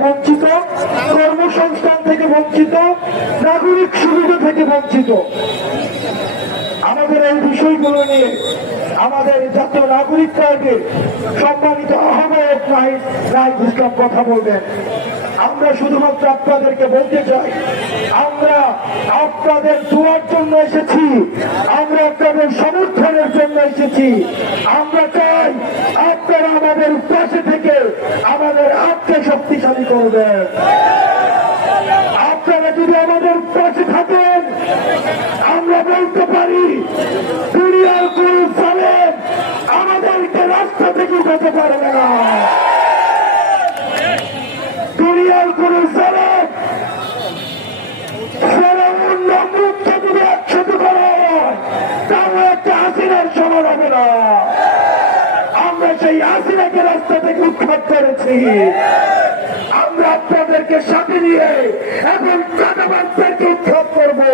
বঞ্চিত, কর্মসংস্থান থেকে বঞ্চিত, নাগরিক সুবিধা থেকে বঞ্চিত। আমাদের এই বিষয়গুলো নিয়ে আমাদের জাতীয় নাগরিক কার্ডের সম্মানিত আহ্বায়ক নাহিদ ইসলাম কথা বলবেন। আমরা শুধুমাত্র আপনাদেরকে বলতে চাই, আমরা আপনাদের দোয়ার জন্য এসেছি, আমরা আপনাদের সমর্থনের জন্য এসেছি। আমরা চাই আপনারা আমাদের পাশে থেকে আমাদের হাতকে শক্তিশালী করবেন। আপনারা যদি আমাদের পাশে থাকেন, আমরা বলতে পারি দুনিয়ার কোন সালেম আমাদেরকে রাস্তা থেকে যেতে পারবে না। দুনিয়ার কোন সালেম যদি একসাথে করা হয় তাহলে একটা হাসিনার সমান হবে না। আমরা সেই হাসিনাকে রাস্তা থেকে উৎখাত করেছি। আমরা আপনাদেরকে সাথে নিয়ে এখন চাঁদাবাজদেরকে উৎখাত করবো,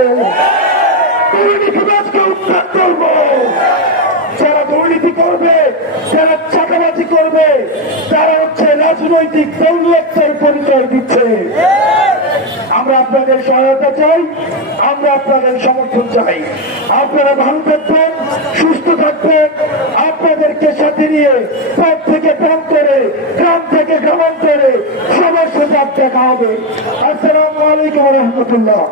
দুর্নীতিবাজকে উৎখাত করবো। যারা দুর্নীতি করবে, যারা চাঁদাবাজি করবে, তারা হচ্ছে রাজনৈতিক দৌলতের পরিচয় দিচ্ছে। আমরা আপনাদের সহায়তা চাই, আমরা আপনাদের সমর্থন চাই। আপনারা ভালো থাকবেন, সুস্থ থাকবেন। আপনাদেরকে সাথে নিয়ে পথ থেকে প্রান্তরে, গ্রাম থেকে গ্রামান্তরে সবার সাথে দেখা হবে। আসসালামু আলাইকুম রহমতুল্লাহ।